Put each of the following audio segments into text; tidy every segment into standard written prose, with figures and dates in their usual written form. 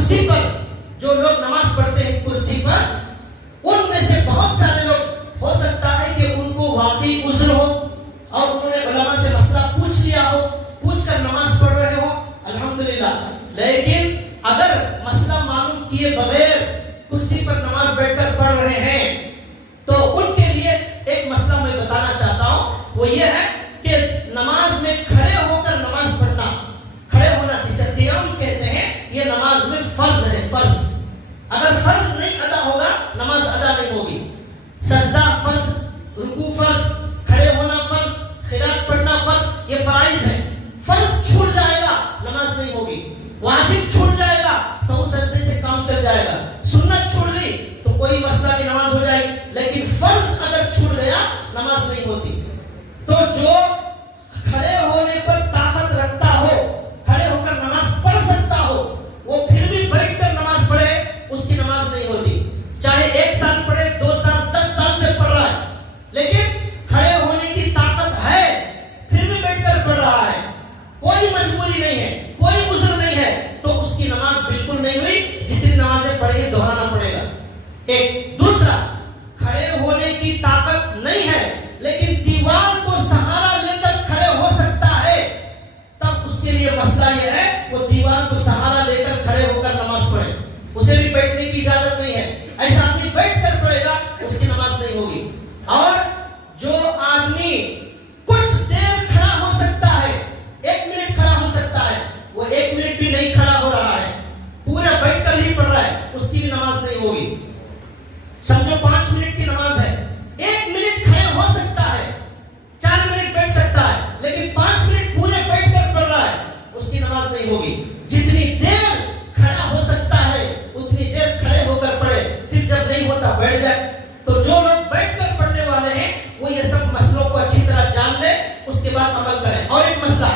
کرسی پر جو لوگ نماز پڑھتے ہیں کرسی پر، ان میں سے بہت سارے لوگ ہو سکتا ہے کہ ان کو واقعی عذر ہو اور انہوں نے علماء سے مسئلہ پوچھ لیا ہو، پوچھ کر نماز پڑھ رہے ہو، الحمدللہ. لیکن اگر مسئلہ معلوم کیے بغیر کرسی پر نماز بیٹھ کر پڑھ رہے ہیں تو ان کے لیے ایک مسئلہ میں بتانا چاہتا ہوں. وہ یہ ہے کہ نماز میں کھڑے ہو کر نماز پڑھنا، کھڑے ہونا جسے قیام کہتے ہیں، یہ نماز میں فرض ہے. فرض اگر فرض نہیں ادا ہوگا نماز ادا نہیں ہوگی. سجدہ فرض، رکوع فرض، کھڑے ہونا فرض، قرات پڑھنا فرض، یہ فرائض ہے. فرض چھوٹ جائے گا نماز نہیں ہوگی. واجب چھوٹ جائے گا سہو سجدے سے کام چل جائے گا. سنت چھوٹ گئی تو کوئی مسئلہ کی نماز ہو جائے گی، لیکن فرض اگر چھوٹ گیا نماز نہیں ہوتی. تو جو کھڑے ہونے پر طاقت رکھتا ہو، کھڑے ہو کر نماز پڑھ سکتا ہو، وہ پھر بھی بیٹھ کر نماز پڑھے، اس کی نماز نہیں ہوتی. چاہے 1 سال پڑھے، 2 سال، 10 سال سے پڑھ رہا ہے، لیکن کھڑے ہونے کی طاقت ہے پھر بھی بیٹھ کر پڑھ رہا ہے، کوئی مجبوری نہیں ہے، کوئی عذر نہیں ہے، تو اس کی نماز بالکل نہیں ہوئی. جتنی نمازیں پڑھے گی دہرانا پڑے گا. ایک دوسرا، کھڑے ہونے کی طاقت نہیں ہے لیکن دیوار کو سہارا لے کر کھڑے ہو سکتا ہے، تب اس کے لیے مسئلہ یہ ہے وہ دیوار کو سہارا لے کر کھڑے ہو کر نماز پڑھے. اسے بھی بیٹھنے کی اجازت نہیں ہے. ایسا آدمی بیٹھ کر پڑھے گا اس کی نماز نہیں ہوگی. اور جو آدمی کچھ دیر کھڑا ہو سکتا ہے، 1 منٹ کھڑا ہو سکتا ہے، وہ 1 منٹ بھی نہیں کھڑا ہو رہا ہے، پورا بیٹھ کر ہی پڑھ رہا ہے، اس کی بھی نماز نہیں ہوگی. سمجھو 5 منٹ کی نماز ہے، 1 منٹ کھڑے ہو سکتا ہے، 4 منٹ بیٹھ سکتا ہے، لیکن 5 منٹ پورے بیٹھ کر پڑھ رہا ہے، اس کی نماز نہیں ہوگی. جتنی دیر کھڑا ہو سکتا ہے اتنی دیر کھڑے ہو کر پڑھے، پھر جب نہیں ہوتا بیٹھ جائے. تو جو لوگ بیٹھ کر پڑھنے والے ہیں وہ یہ سب مسئلوں کو اچھی طرح جان لے، اس کے بعد عمل کریں. اور ایک مسئلہ،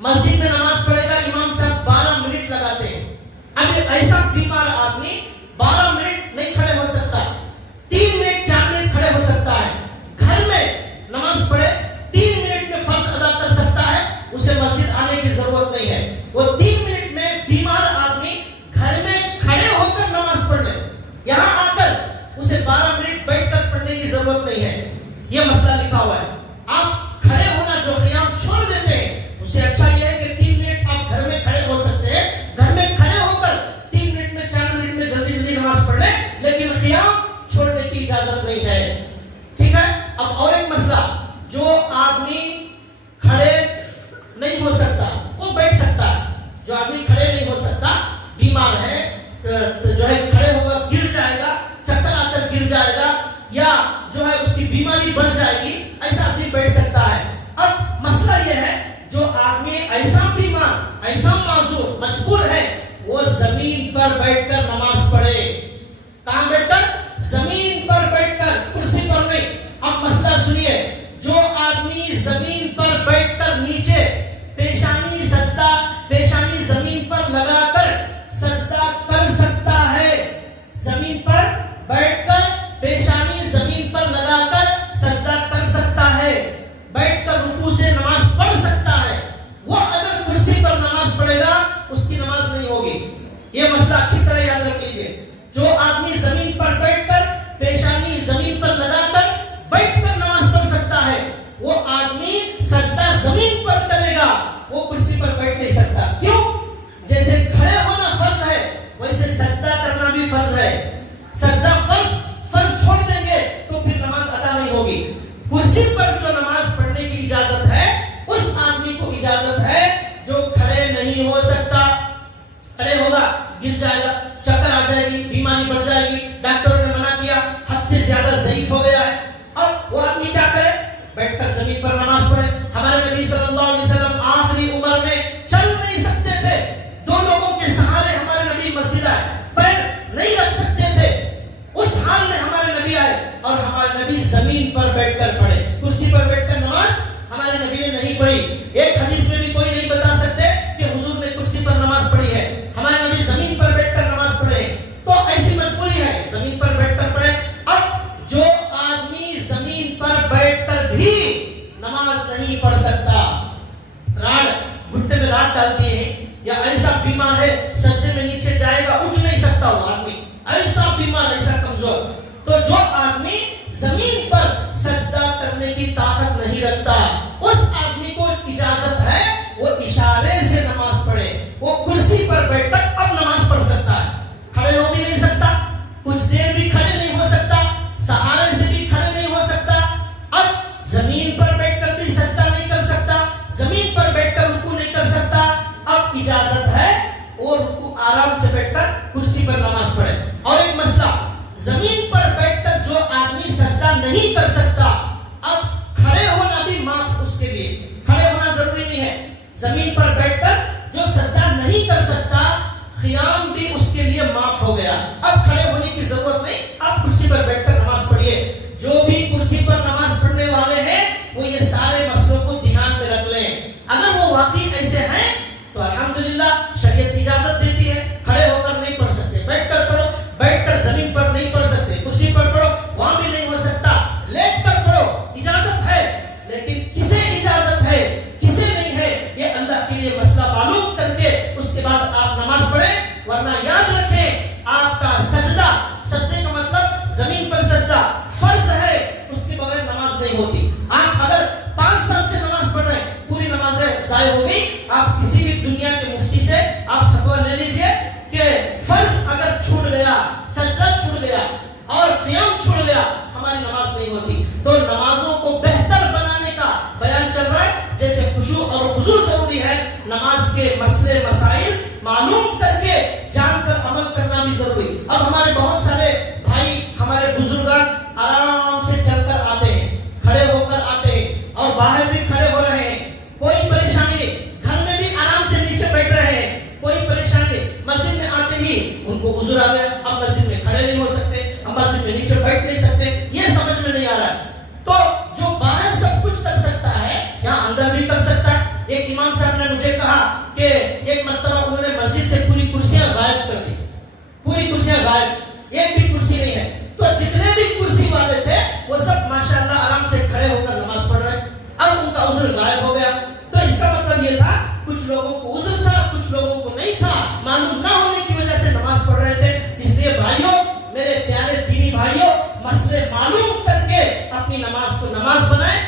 مسجد میں نماز پڑھے گا، امام صاحب 12 منٹ لگاتے ہیں. اب ایسا بیمار آدمی 12 منٹ نہیں کھڑے ہو سکتا، 3 منٹ 4 منٹ کھڑے ہو سکتا ہے. گھر میں نماز پڑھے 3 منٹ میں فرض ادا کر سکتا ہے، اسے مسجد آنے کی ضرورت نہیں ہے. وہ 3 منٹ میں بیمار آدمی گھر میں کھڑے ہو کر نماز پڑھ لے، یہاں آ کر اسے 12 منٹ بیٹھ کر پڑھنے کی ضرورت نہیں ہے. یہ مسئلہ لکھا ہوا ہے. آپ کھڑے ہونا جو قیام چھوڑ دیتے ہیں، اس سے اچھا یہ ہے کہ 3 منٹ آپ گھر میں کھڑے ہو سکتے ہیں، گھر میں کھڑے ہو کر 3 منٹ میں 4 منٹ میں جلدی جلدی نماز پڑھ لیں، لیکن قیام چھوڑنے کی اجازت نہیں ہے. ٹھیک ہے. اب اور ایک مسئلہ، جو آدمی کھڑے نہیں ہو سکتا وہ بیٹھ سکتا ہے. جو آدمی کھڑے نہیں ہو سکتا، بیمار ہے، جو ہے کھڑے ہوگا گر جائے گا، چکر آ کر گر جائے گا، یا جو ہے اس کی بیماری بڑھ جائے گی، ایسا آدمی بیٹھ سکتا ہے. اب مسئلہ یہ ہے جو آدمی ایسا بیمار، ایسا معذور، مجبور ہے، وہ زمین پر بیٹھ کر نماز پڑھے. کہاں بیٹھ کر؟ زمین پر بیٹھ کر، کرسی پر نہیں. اب مسئلہ سنیے، جو آدمی زمین پر بیٹھ کر نیچے پیشانی سجدہ، پیشانی زمین پر لگا کر سجدہ کر سکتا ہے، زمین پر بیٹھ کر پیشانی زمین پر لگا کر سجدہ کر سکتا ہے، بیٹھ کر رکوع سے نماز پڑھ سکتا ہے، وہ اگر کرسی پر نماز پڑھے گا اس کی نماز نہیں ہوگی. یہ مسئلہ اچھی طرح یاد رکھ لیجئے. جو آدمی زمین پر بیٹھ کر پیشانی زمین پر لگا کر بیٹھ کر نماز پڑھ سکتا ہے، وہ آدمی سجدہ زمین پر کرے گا، وہ کرسی پر بیٹھ نہیں سکتا. کیوں؟ جیسے کھڑے ہونا فرض ہے ویسے سجدہ کرنا بھی فرض ہے. سجدہ فرض چھوڑ دیں گے تو پھر نماز ادا نہیں ہوگی. کرسی پر جو نماز پڑھنے کی اجازت ہے اس آدمی کو اجازت ہے جو کھڑے نہیں ہو سکتا. کھڑے ہوگا گر جائے گا، چکر آ جائے گی، بیماری بڑھ جائے گی، ڈاکٹر نے منع کیا، حد سے زیادہ ضعیف ہو گیا ہے. اب وہ آدمی کیا کرے؟ بیٹھ کر زمین پر نماز پڑھے. ہمارے نبی صلی اللہ علیہ وسلم آخری عمر میں چل نہیں سکتے تھے، 2 لوگوں کے سہارے ہمارے نبی مسجد آئے، پیر نہیں رکھ سکتے تھے. اس حال میں ہمارے نبی آئے اور ہمارے نبی زمین پر بیٹھ کر پڑھے. کرسی پر بیٹھ کر نماز ہمارے نبی نے نہیں پڑھی. ایک حدیث میں بھی کوئی نہیں بتا سکتے کہ حضور نے کرسی پر نماز پڑھی ہے. ہمارے نبی زمین پر بیٹھ کر نماز بیمار ایسا کمزور. تو جو آدمی زمین پر سجدہ کرنے کی طاقت نہیں رکھتا اس آدمی کو اجازت ہے وہ اشارے سے نماز پڑھے. وہ کرسی پر بیٹھ کر اب نماز پڑھ سکتا ہے, کھڑے ہو بھی نہیں سکتا, کچھ دیر بھی کھڑے نہیں ہو سکتا, سہارے سے بھی کھڑے نہیں ہو سکتا. اب زمین پر بیٹھ کر بھی سجدہ نہیں کر سکتا, زمین پر بیٹھ کر رکوع نہیں کر سکتا. اب اجازت ہے وہ رکوع آرام سے بیٹھ کر کرسی پر نماز پڑھے. اور ایک مسئلہ, زمین پر بیٹھ کر جو آدمی سجدہ نہیں کر سکتا اب کھڑے ہونا بھی معاف اس کے لیے, کھڑے ہونا ضروری نہیں ہے. زمین پر بیٹھ کر جو سجدہ نہیں کر سکتا قیام بھی اس کے لیے معاف ہو گیا. اب کھڑے ہونے کی ضرورت نہیں, آپ کرسی پر بیٹھ کر نماز پڑھیے. جو بھی کرسی پر نماز پڑھنے والے ہیں وہ یہ سارے مسئلوں کو دھیان میں رکھ لیں. اگر وہ واقعی ایسے ہیں تو الحمدللہ شریعت اجازت دیتی ہے. کھڑے ہو کر نہیں پڑھ سکتے, بیٹھ کر پڑھو, بیٹھ کر زمین پر نہیں پڑھ سکتے, کرسی پر پڑھو وہاں بھی نہیں ہو سکتا, لیٹ کر پڑھو, اجازت ہے. لیکن کسے اجازت ہے کسے نہیں ہے یہ اللہ کے لیے مسئلہ معلوم کر کے اس کے بعد آپ نماز پڑھیں. ورنہ یاد رکھیں آپ کا سجدہ, سجدے کا مطلب زمین پر سجدہ فرض ہے, اس کے بغیر نماز نہیں ہوتی. آپ اگر 5 سال سے نماز پڑھ رہے ہیں, پوری نمازیں ضائع ہو گئی. آپ کسی بھی دنیا کے مفتی سے آپ فتویٰ لے لیجئے کہ فرض اگر چھوٹ گیا, سجدہ چھوٹ گیا اور قیام چھوٹ گیا, ہماری نماز نہیں ہوتی. تو نمازوں کو بہتر بنانے کا بیان چل رہا ہے. جیسے خشوع اور خضوع ضروری ہے, نماز کے مسئلے مسائل معلوم کر کے جان کر عمل کرنا بھی ضروری. اب ہمارے بہت سارے بھائی, ہمارے بزرگان آرام سے چل کر آتے ہیں, کھڑے ہو کر آتے ہیں اور باہر بھی کھڑے ہو رہے ہیں, کوئی پریشانی نہیں. گھر میں بھی آرام سے نیچے بیٹھ رہے ہیں, کوئی پریشانی نہیں. مسجد میں آتے ہی ان کو عذر آ گیا, اب مسجد میں کھڑے نہیں ہو سکتے, اب مسجد میں نیچے بیٹھ نہیں سکتے, یہ سمجھ میں نہیں آ رہا ہے. تو جو باہر سب کچھ کر سکتا ہے یہاں اندر بھی کر سکتا ہے. ایک امام صاحب نے مجھے کہا کہ ایک مرتبہ انہوں نے مسجد سے پوری کرسیاں غائب کر دی, پوری کرسیاں غائب, ایک بھی کرسی نہیں ہے. تو جتنے بھی کرسی والے تھے وہ سب ماشاءاللہ آرام سے کھڑے ہو کر نماز پڑھ رہے ہیں. اب ان کا عذر غائب ہو گیا. تو اس کا مطلب یہ تھا کچھ لوگوں کو عذر تھا, کچھ لوگوں کو نہیں تھا, معلوم نہ ہونے کی وجہ سے نماز پڑھ رہے تھے. اس لیے بھائیوں, میرے پیارے دینی بھائیوں, مسئلے معلوم کر کے اپنی نماز کو نماز بنائیں.